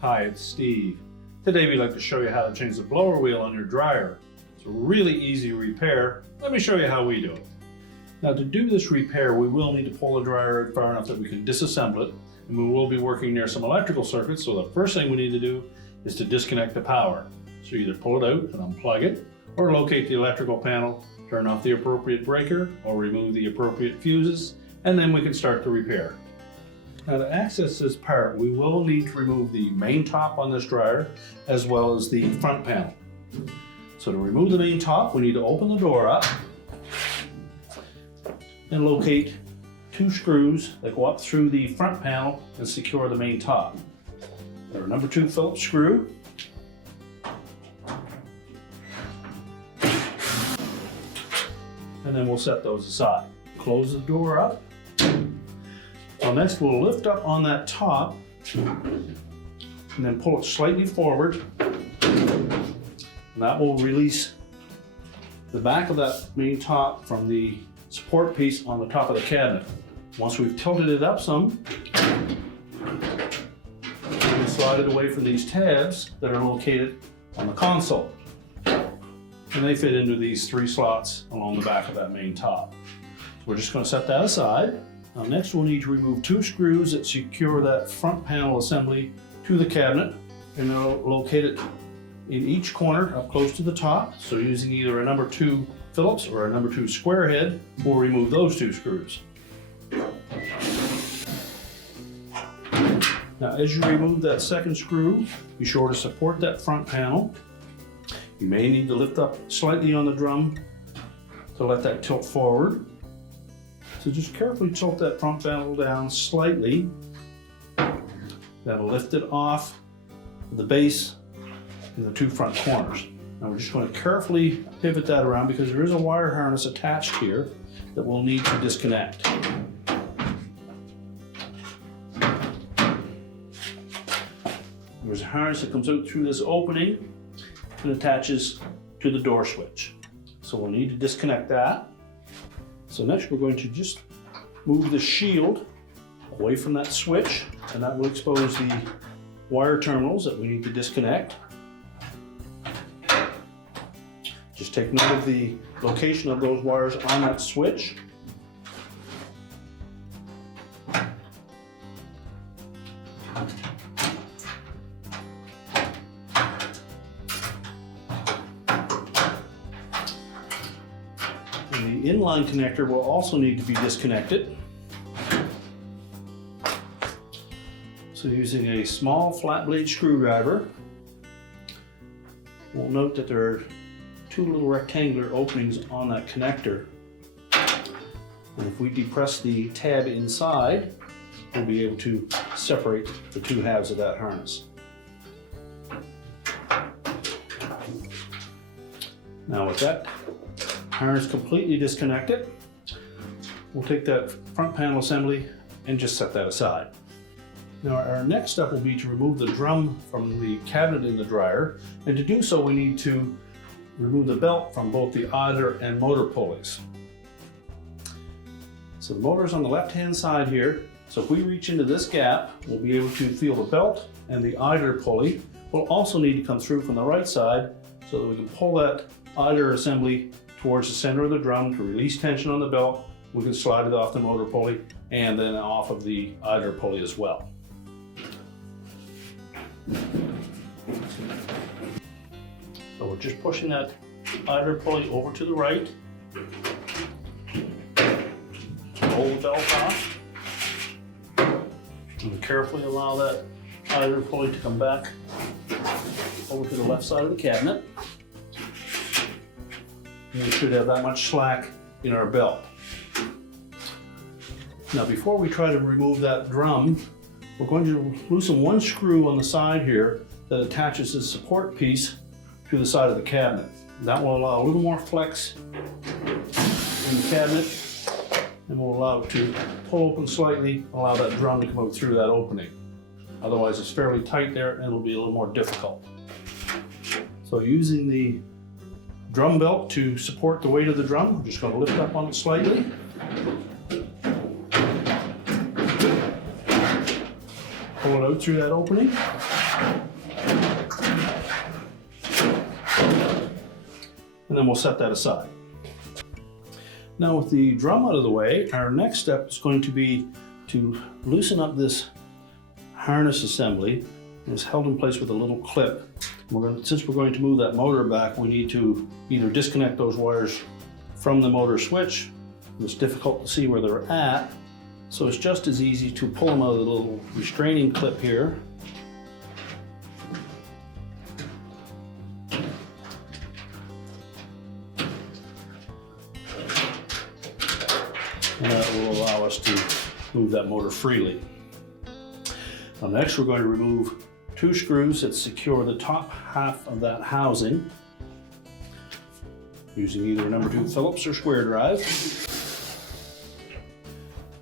Hi, it's Steve. Today we'd like to show you how to change the blower wheel on your dryer. It's a really easy repair. Let me show you how we do it. Now, to do this repair, we will need to pull the dryer out far enough that we can disassemble it, and we will be working near some electrical circuits, so the first thing we need to do is to disconnect the power. So either pull it out and unplug it, or locate the electrical panel, turn off the appropriate breaker, or remove the appropriate fuses, and then we can start the repair. Now, to access this part, we will need to remove the main top on this dryer, as well as the front panel. So to remove the main top, we need to open the door up and locate 2 screws that go up through the front panel and secure the main top. They're a number 2 Phillips screw. And then we'll set those aside. Close the door up. Now next we'll lift up on that top and then pull it slightly forward. And that will release the back of that main top from the support piece on the top of the cabinet. Once we've tilted it up some, we can slide it away from these tabs that are located on the console. And they fit into these 3 slots along the back of that main top. So we're just going to set that aside. Now next we'll need to remove 2 screws that secure that front panel assembly to the cabinet, and they'll locate it in each corner up close to the top. So using either a number 2 Phillips or a number 2 square head, we'll remove those 2 screws. Now as you remove that second screw, be sure to support that front panel. You may need to lift up slightly on the drum to let that tilt forward. So just carefully tilt that front panel down slightly. That'll lift it off the base in the 2 front corners. Now we're just going to carefully pivot that around because there is a wire harness attached here that we'll need to disconnect. There's a harness that comes out through this opening and attaches to the door switch. So we'll need to disconnect that. So next we're going to just move the shield away from that switch, and that will expose the wire terminals that we need to disconnect. Just take note of the location of those wires on that switch. The inline connector will also need to be disconnected. So using a small flat blade screwdriver, we'll note that there are 2 little rectangular openings on that connector. And if we depress the tab inside, we'll be able to separate the 2 halves of that harness. Now with that harness completely disconnected, we'll take that front panel assembly and just set that aside. Now our next step will be to remove the drum from the cabinet in the dryer, and to do so we need to remove the belt from both the idler and motor pulleys. So the motor is on the left hand side here, so if we reach into this gap, we'll be able to feel the belt, and the idler pulley will also need to come through from the right side so that we can pull that idler assembly towards the center of the drum to release tension on the belt. We can slide it off the motor pulley and then off of the idler pulley as well. So we're just pushing that idler pulley over to the right. Pull the belt off. And carefully allow that idler pulley to come back over to the left side of the cabinet. And we should have that much slack in our belt. Now before we try to remove that drum, we're going to loosen 1 screw on the side here that attaches the support piece to the side of the cabinet. That will allow a little more flex in the cabinet, and will allow it to pull open slightly, allow that drum to come out through that opening. Otherwise it's fairly tight there and it'll be a little more difficult. So using the drum belt to support the weight of the drum, we're just going to lift up on it slightly Pull it out through that opening. And then we'll set that aside. Now with the drum out of the way, our next step is going to be to loosen up this harness assembly. It's held in place with a little clip. Since we're going to move that motor back, we need to either disconnect those wires from the motor switch. It's difficult to see where they're at, so it's just as easy to pull them out of the little restraining clip here. And that will allow us to move that motor freely. Now next we're going to remove 2 screws that secure the top half of that housing using either a number 2 Phillips or square drive.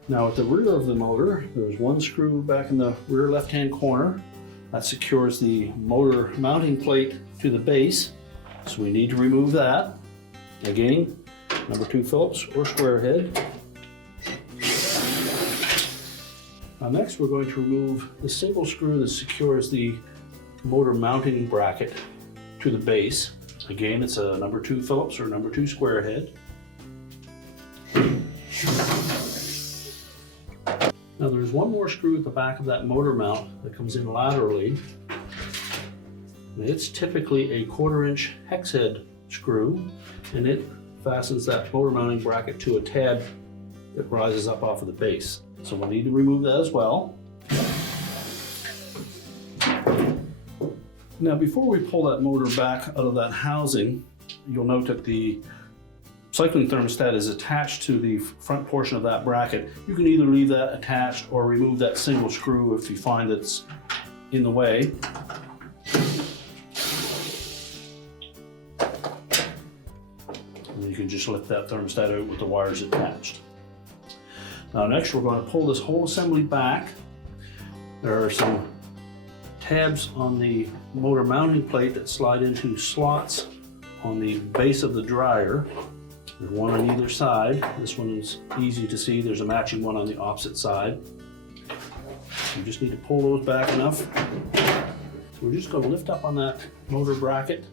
Now at the rear of the motor, there's 1 screw back in the rear left-hand corner that secures the motor mounting plate to the base. So we need to remove that. Again, number 2 Phillips or square head. Now next we're going to remove the single screw that secures the motor mounting bracket to the base. Again, it's a number 2 Phillips or number 2 square head. Now there's 1 more screw at the back of that motor mount that comes in laterally. And it's typically a 1/4 inch hex head screw, and it fastens that motor mounting bracket to a tab that rises up off of the base. So we'll need to remove that as well. Now before we pull that motor back out of that housing, you'll note that the cycling thermostat is attached to the front portion of that bracket. You can either leave that attached or remove that single screw if you find it's in the way. And you can just lift that thermostat out with the wires attached. Now next we're going to pull this whole assembly back. There are some tabs on the motor mounting plate that slide into slots on the base of the dryer. There's 1 on either side. This one is easy to see. There's a matching one on the opposite side. You just need to pull those back enough. So we're just going to lift up on that motor bracket,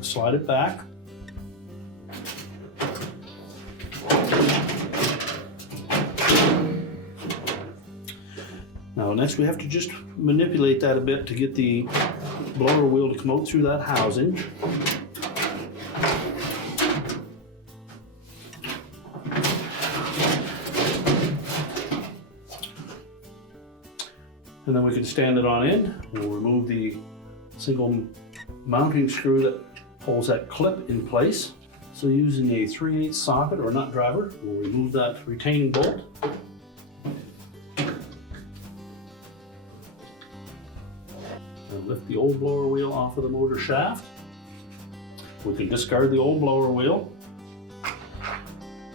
slide it back. Now next we have to just manipulate that a bit to get the blower wheel to come out through that housing. And then we can stand it on in. We'll remove the single mounting screw that holds that clip in place. So using a 3/8 socket or nut driver, we'll remove that retaining bolt. And lift the old blower wheel off of the motor shaft. We can discard the old blower wheel.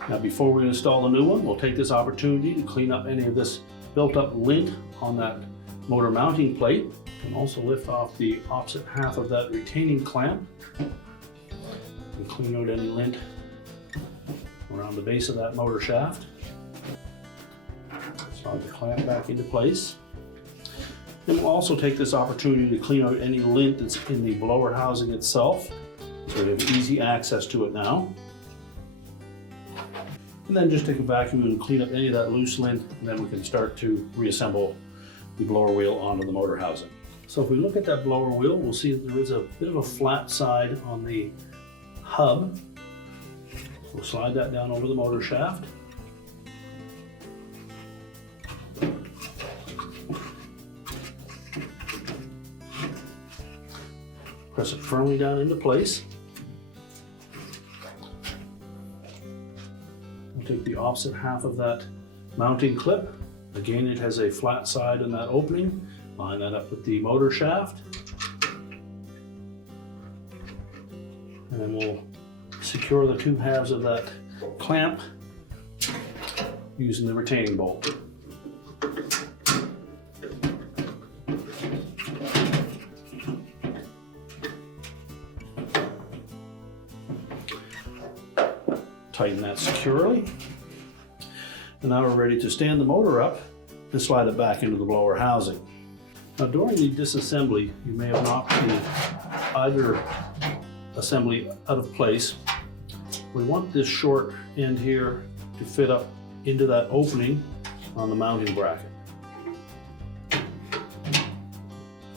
Now before we install the new one, we'll take this opportunity to clean up any of this built up lint on that motor mounting plate, and also lift off the opposite half of that retaining clamp and clean out any lint around the base of that motor shaft. Slide the clamp back into place. And we'll also take this opportunity to clean out any lint that's in the blower housing itself, so we have easy access to it now. And then just take a vacuum and clean up any of that loose lint, and then we can start to reassemble the blower wheel onto the motor housing. So if we look at that blower wheel, we'll see that there is a bit of a flat side on the hub. We'll slide that down over the motor shaft. Press it firmly down into place. We'll take the opposite half of that mounting clip. Again, it has a flat side in that opening. Line that up with the motor shaft. And then we'll secure the 2 halves of that clamp using the retaining bolt. Tighten that securely. And now we're ready to stand the motor up and slide it back into the blower housing. Now during the disassembly, you may have knocked the idler assembly out of place. We want this short end here to fit up into that opening on the mounting bracket. As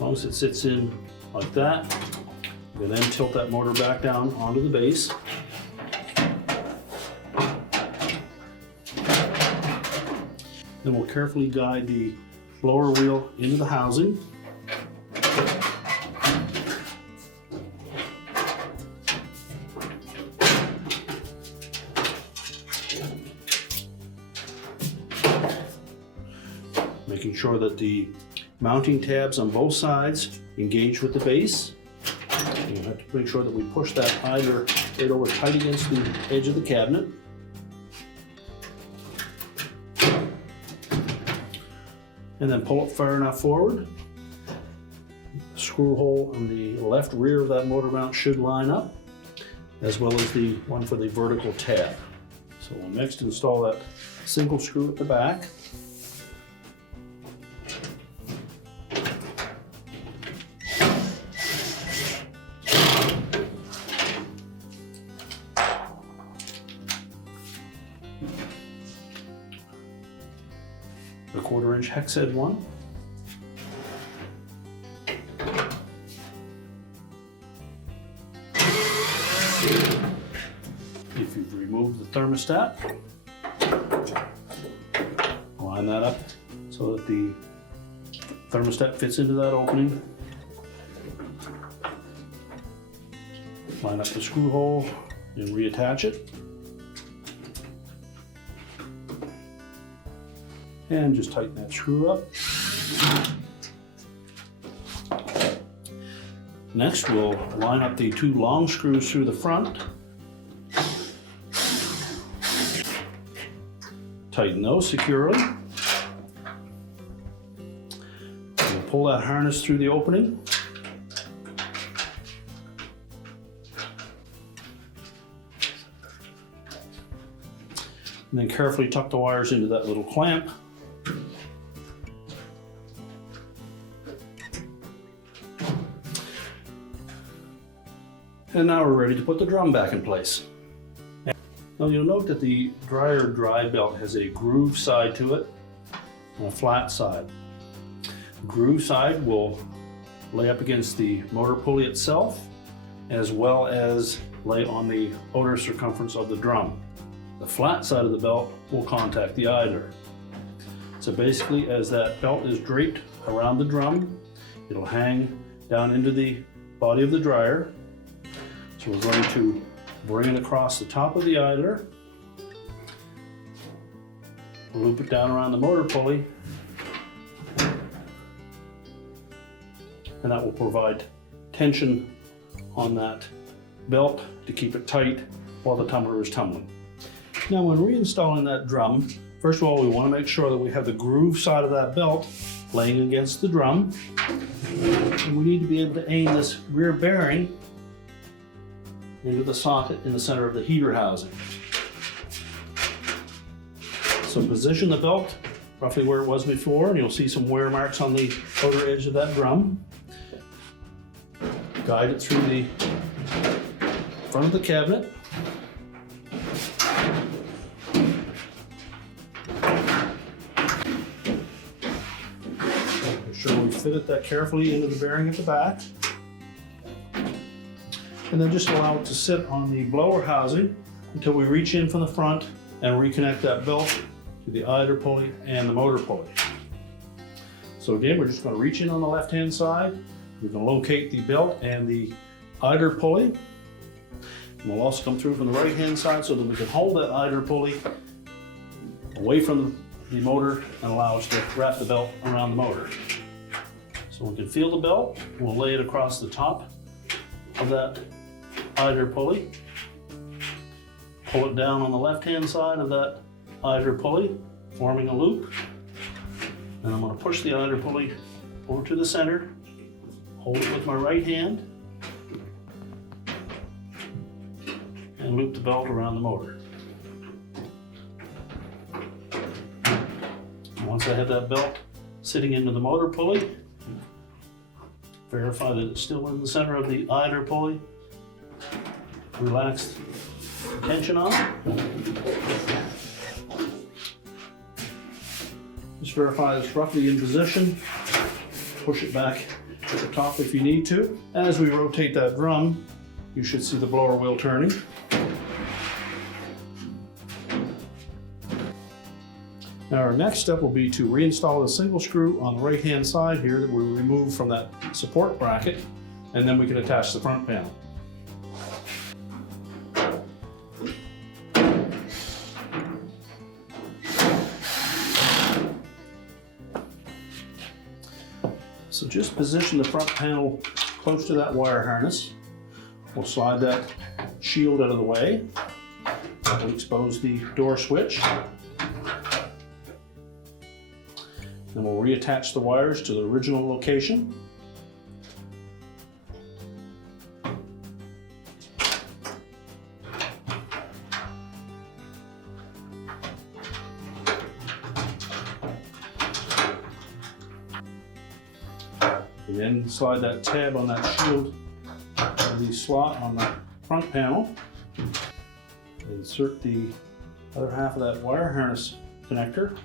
long as it sits in like that, we then tilt that motor back down onto the base. Then we'll carefully guide the blower wheel into the housing. Making sure that the mounting tabs on both sides engage with the base. And you have to make sure that we push that idler right over tight against the edge of the cabinet. And then pull it far enough forward. The screw hole on the left rear of that motor mount should line up, as well as the one for the vertical tab. So we'll next install that single screw at the back. The 1/4 inch hex head one. If you've removed the thermostat, line that up so that the thermostat fits into that opening. Line up the screw hole and reattach it. And just tighten that screw up. Next, we'll line up the 2 long screws through the front. Tighten those securely. We'll pull that harness through the opening. And then carefully tuck the wires into that little clamp. And now we're ready to put the drum back in place. Now you'll note that the dryer dry belt has a groove side to it and a flat side. The groove side will lay up against the motor pulley itself, as well as lay on the outer circumference of the drum. The flat side of the belt will contact the idler. So basically, as that belt is draped around the drum, it'll hang down into the body of the dryer. So we're going to bring it across the top of the idler, loop it down around the motor pulley, and that will provide tension on that belt to keep it tight while the tumbler is tumbling. Now when reinstalling that drum, first of all we want to make sure that we have the groove side of that belt laying against the drum. And we need to be able to aim this rear bearing into the socket in the center of the heater housing. So position the belt roughly where it was before, and you'll see some wear marks on the outer edge of that drum. Guide it through the front of the cabinet. Make sure we fit that carefully into the bearing at the back. And then just allow it to sit on the blower housing until we reach in from the front and reconnect that belt to the idler pulley and the motor pulley. So again, we're just going to reach in on the left-hand side. We can locate the belt and the idler pulley. And we'll also come through from the right-hand side so that we can hold that idler pulley away from the motor and allow us to wrap the belt around the motor. So we can feel the belt. We'll lay it across the top of that idler pulley. Pull it down on the left-hand side of that idler pulley, forming a loop. And I'm going to push the idler pulley over to the center, hold it with my right hand, and loop the belt around the motor. Once I have that belt sitting into the motor pulley, verify that it's still in the center of the idler pulley. Relax the tension on it. Just verify it's roughly in position. Push it back to the top if you need to. As we rotate that drum, you should see the blower wheel turning. Now our next step will be to reinstall the single screw on the right hand side here that we removed from that support bracket, and then we can attach the front panel. So just position the front panel close to that wire harness. We'll slide that shield out of the way. We'll expose the door switch. Then we'll reattach the wires to the original location. And then slide that tab on that shield in the slot on the front panel. Insert the other half of that wire harness connector.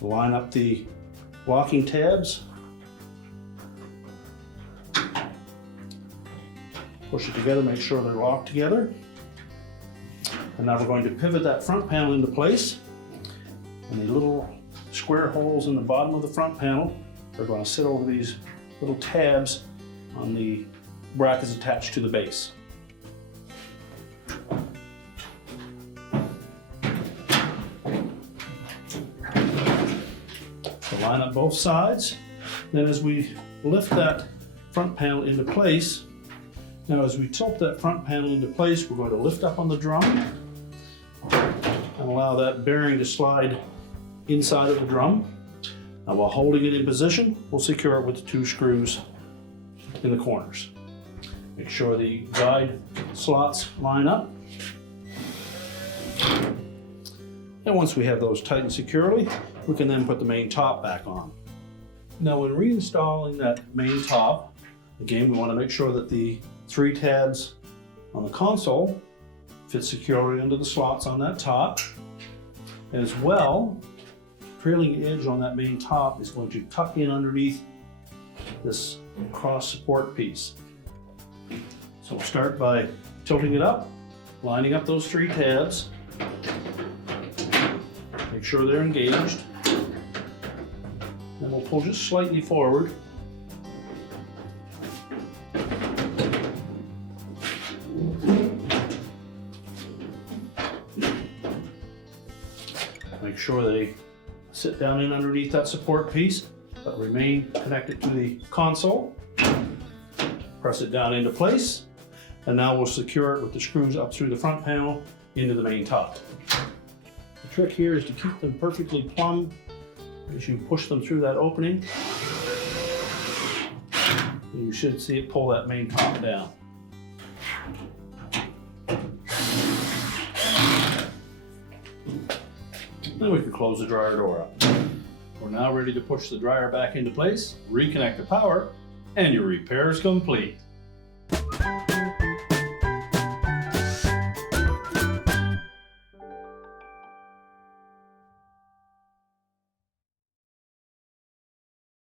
Line up the locking tabs. Push it together, make sure they're locked together. And now we're going to pivot that front panel into place. And the little square holes in the bottom of the front panel are going to sit over these little tabs on the brackets attached to the base. So line up both sides. Then as we lift that front panel into place, now as we tilt that front panel into place, we're going to lift up on the drum and allow that bearing to slide inside of the drum. Now while holding it in position, we'll secure it with the 2 screws in the corners. Make sure the guide slots line up. And once we have those tightened securely, we can then put the main top back on. Now when reinstalling that main top, again we want to make sure that the 3 tabs on the console fit securely into the slots on that top. As well, trailing edge on that main top is going to tuck in underneath this cross support piece. So we'll start by tilting it up, lining up those 3 tabs, make sure they're engaged, then we'll pull just slightly forward. Make sure they sit down in underneath that support piece, but remain connected to the console. Press it down into place, and now we'll secure it with the screws up through the front panel into the main top. The trick here is to keep them perfectly plumb as you push them through that opening. You should see it pull that main top down. Then we can close the dryer door up. We're now ready to push the dryer back into place, reconnect the power, and your repair is complete.